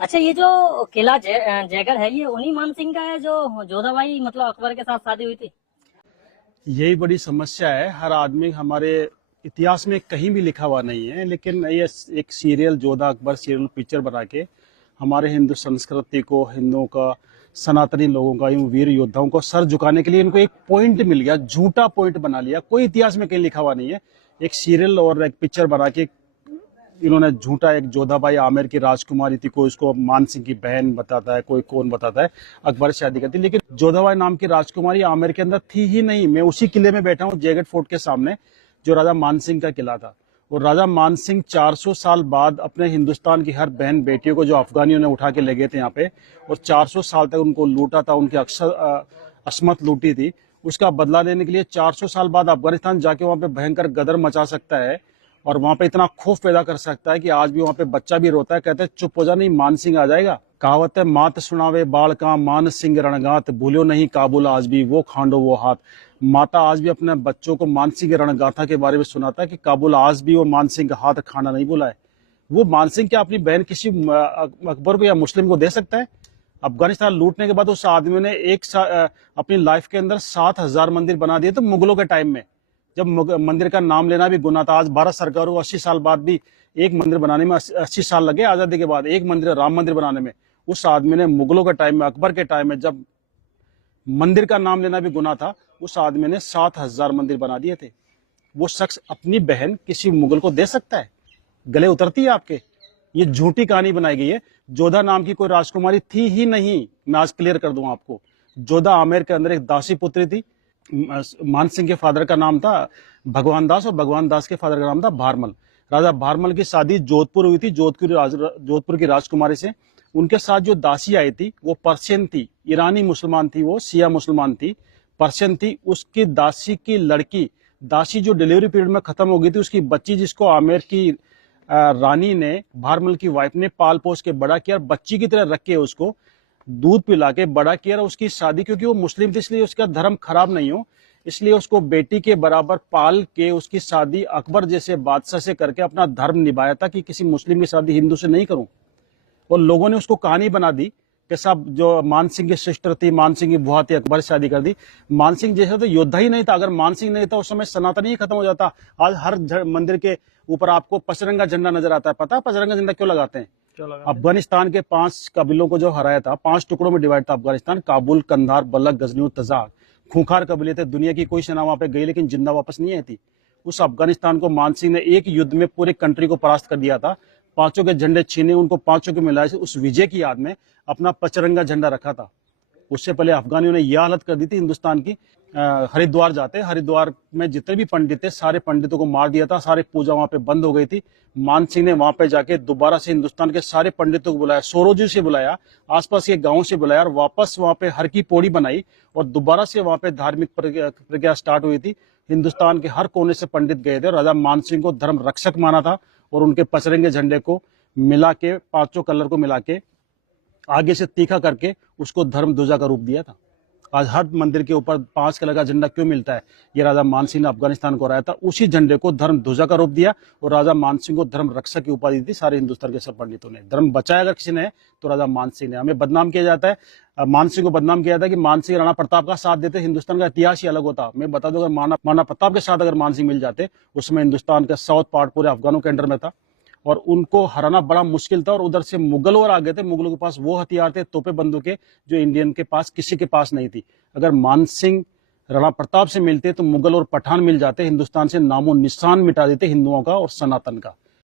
अच्छा, ये जो किला जयगढ़ है, ये उन्हीं मान सिंह का है जो जोधाबाई मतलब अकबर के साथ शादी हुई थी। यही बड़ी समस्या है। हर आदमी हमारे इतिहास में कहीं भी लिखा हुआ नहीं है, लेकिन ये एक serial Jodha Akbar serial picture बना के हमारे हिंदू संस्कृति को, हिंदुओं का, सनातनी लोगों का, इन वीर योद्धाओं को सर झुकाने के लिए इनको एक पॉइंट मिल गया, झूठा पॉइंट बना लिया। कोई इतिहास में कहीं लिखा हुआ नहीं है। एक सीरियल और एक पिक्चर बना के इन्होंने झूठा, एक जोधाबाई आमेर की राजकुमारी थी, कोई उसको मान सिंह की बहन बताता है, कोई कौन बताता है, अकबर से शादी करती, लेकिन जोधाबाई नाम की राजकुमारी आमेर के अंदर थी ही नहीं। मैं उसी किले में बैठा हूँ, जयगढ़ फोर्ट के सामने, जो राजा मान सिंह का किला था। और राजा मान सिंह 400 साल बाद अपने हिंदुस्तान की हर बहन बेटियों को, जो अफगानियों ने उठा के ले गए थे यहाँ पे, और 400 साल तक उनको लूटा था, उनकी असमत लूटी थी, उसका बदला लेने के लिए 400 साल बाद अफगानिस्तान जाके वहां पे भयंकर गदर मचा सकता है और वहां पे इतना खौफ पैदा कर सकता है कि आज भी वहां पे बच्चा भी रोता है, कहते हैं चुप हो जा, नहीं मान सिंह आ जाएगा। कहावत है, मात सुनावे बाल का मान सिंह रणगात, भूलो नहीं काबुल आज भी वो खांडो वो हाथ। माता आज भी अपने बच्चों को मान सिंह रणगाथा के बारे में सुनाता है कि काबुल आज भी वो मान सिंह का हाथ खाना नहीं भूला है। वो मान सिंह क्या अपनी बहन किसी अकबर को या मुस्लिम को दे सकता है? अफगानिस्तान लूटने के बाद उस आदमी ने अपनी लाइफ के अंदर 7,000 मंदिर बना दिए थे मुगलों के टाइम में, जब मंदिर का नाम लेना भी गुनाह था। आज भारत सरकार को 80 साल बाद भी एक मंदिर बनाने में 80 साल लगे, आजादी के बाद एक मंदिर, राम मंदिर बनाने में। उस आदमी ने मुगलों के टाइम में, अकबर के टाइम में, जब मंदिर का नाम लेना भी गुनाह था, उस आदमी ने 7,000 मंदिर बना दिए थे। वो शख्स अपनी बहन किसी मुगल को दे सकता है? गले उतरती है आपके? ये झूठी कहानी बनाई गई है। जोधा नाम की कोई राजकुमारी थी ही नहीं। मैं आज क्लियर कर दूं आपको, जोधा आमेर के अंदर एक दासी पुत्री थी। मान सिंह के फादर का नाम था भगवान दास और भगवान दास के फादर का नाम था भारमल। राजा भारमल की शादी जोधपुर हुई थी, जोधपुर की राजकुमारी से। उनके साथ जो दासी आई थी वो पर्शियन थी, ईरानी मुसलमान थी, वो शिया मुसलमान थी, पर्शियन थी। उसकी दासी की लड़की, दासी जो डिलीवरी पीरियड में खत्म हो गई थी, उसकी बच्ची, जिसको आमेर की रानी ने, भारमल की वाइफ ने पाल पोस के बड़ा किया, बच्ची की तरह रख के उसको दूध पिला के बड़ा किया। उसकी शादी, क्योंकि वो मुस्लिम थी इसलिए उसका धर्म खराब नहीं हो, इसलिए उसको बेटी के बराबर पाल के उसकी शादी अकबर जैसे बादशाह से करके अपना धर्म निभाया था कि किसी मुस्लिम की शादी हिंदू से नहीं करूं। और लोगों ने उसको कहानी बना दी कि साहब जो मान सिंह की सिस्टर थी, मान सिंह की बुआ थी, अकबर से शादी कर दी। मान सिंह जैसा तो योद्धा ही नहीं था। अगर मान सिंह नहीं था उस समय सनातन ही खत्म हो जाता। आज हर मंदिर के ऊपर आपको पचरंगा झंडा नजर आता है। पता है पचरंगा झंडा क्यों लगाते हैं? अफगानिस्तान के 5 कबीलों को जो हराया था, 5 टुकड़ों में डिवाइड था अफगानिस्तान, काबुल, कंधार, बलख, गजनी और तजाक। खूंखार कबीले थे। दुनिया की कोई सेना वहां पे गई लेकिन जिंदा वापस नहीं आई थी। उस अफगानिस्तान को मान सिंह ने एक युद्ध में पूरे कंट्री को परास्त कर दिया था। 5 के झंडे छीने, उनको 5 को मिलाए, उस विजय की याद में अपना पचरंगा झंडा रखा था। उससे पहले अफगानियों ने यह हालत कर दी थी हिंदुस्तान की। हरिद्वार जाते, हरिद्वार में जितने भी पंडित थे सारे पंडितों को मार दिया था, सारे पूजा वहां पे बंद हो गई थी। मान सिंह ने वहां पे जाके दोबारा से हिंदुस्तान के सारे पंडितों को बुलाया, सोरोजी से बुलाया, आसपास के गांवों से बुलाया, और वापस वहां पे हर की पौड़ी बनाई और दोबारा से वहां पे धार्मिक प्रक्रिया स्टार्ट हुई थी। हिंदुस्तान के हर कोने से पंडित गए थे। राजा मान सिंह को धर्म रक्षक माना था और उनके पचरंगे झंडे को मिला के, 5 कलर को मिला के आगे से तीखा करके उसको धर्म ध्वजा का रूप दिया था। आज हर मंदिर के ऊपर 5 कलर का झंडा क्यों मिलता है? ये राजा मान सिंह ने अफगानिस्तान को हराया था, उसी झंडे को धर्म ध्वजा का रूप दिया और राजा मान सिंह को धर्म रक्षक की उपाधि दी। सारे हिंदुस्तान के सब पंडितों ने धर्म बचाया अगर किसी ने तो राजा मान सिंह ने। हमें बदनाम किया जाता है, मान सिंह को बदनाम किया जाता है कि मान सिंह राणा प्रताप का साथ देते, हिंदुस्तान का इतिहास ही अलग होता। मैं बता दूं, अगर राणा प्रताप के साथ अगर मान सिंह मिल जाते, उसमें हिंदुस्तान का साउथ पार्ट पूरे अफगानों के अंडर में था और उनको हराना बड़ा मुश्किल था। और उधर से मुगल और आ गए थे, मुगलों के पास वो हथियार थे, तोपे बंदूकें, जो इंडियन के पास किसी के पास नहीं थी। अगर मान सिंह राणा प्रताप से मिलते तो मुगल और पठान मिल जाते, हिंदुस्तान से नामो निशान मिटा देते हिंदुओं का और सनातन का।